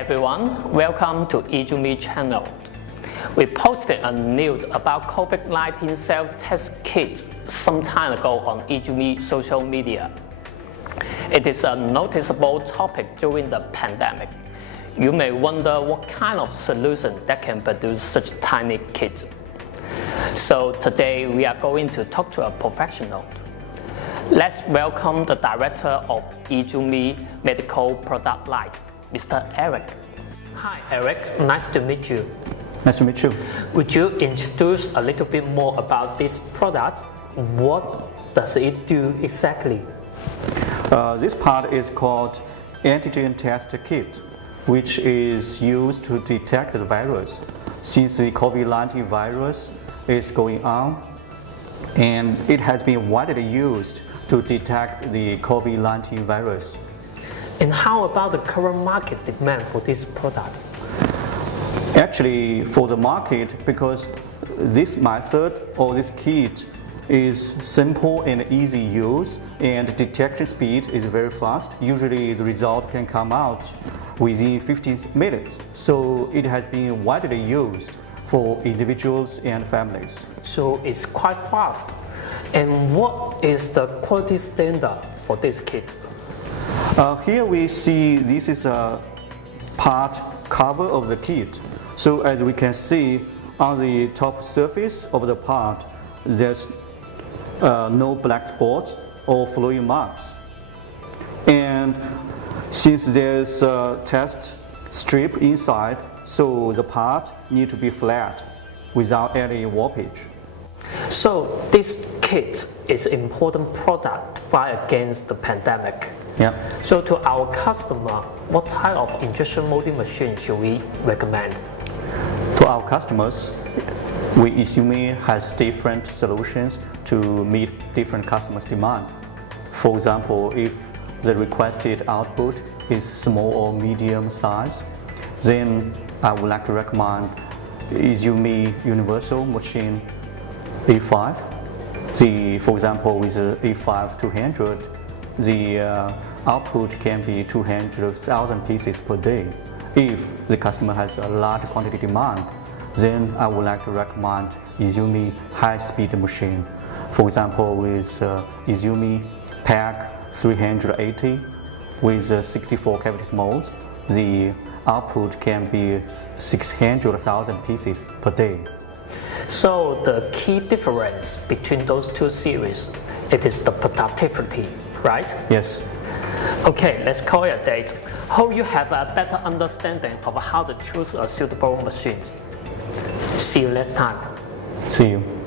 everyone, welcome to Yizumi channel. We posted a news about COVID-19 self-test kit some time ago on Yizumi social media. It is a noticeable topic during the pandemic. You may wonder what kind of solution that can produce such tiny kits. So today we are going to talk to a professional. Let's welcome the director of Yizumi Medical Product Line, Mr. Eric. Hi Eric, nice to meet you. Nice to meet you. Would you introduce a little bit more about this product? What does it do exactly? This part is called antigen test kit, which is used to detect the virus. Since the COVID-19 virus is going on, and it has been widely used to detect the COVID-19 virus. And how about the current market demand for this product? Actually, for the market, because this method or this kit is simple and easy use, and detection speed is very fast. Usually the result can come out within 15 minutes. So it has been widely used for individuals and families. So it's quite fast. And what is the quality standard for this kit? Here we see this is a part cover of the kit. So as we can see on the top surface of the part, there's no black spots or fluid marks. And since there's a test strip inside, so the part needs to be flat without any warpage. So this kit is an important product to fight against the pandemic. Yeah. So to our customer, what type of injection molding machine should we recommend? For our customers, Yizumi has different solutions to meet different customers' demand. For example, if the requested output is small or medium size, then I would like to recommend Yizumi Universal Machine A5. For example, with the A5 200, the output can be 200,000 pieces per day. If the customer has a large quantity demand, then I would like to recommend Yizumi high-speed machine. For example, with Yizumi Pack 380 with 64 cavity molds, the output can be 600,000 pieces per day. So the key difference between those two series, it is the productivity, right? Yes. Okay, let's call it a date. Hope you have a better understanding of how to choose a suitable machine. See you next time. See you.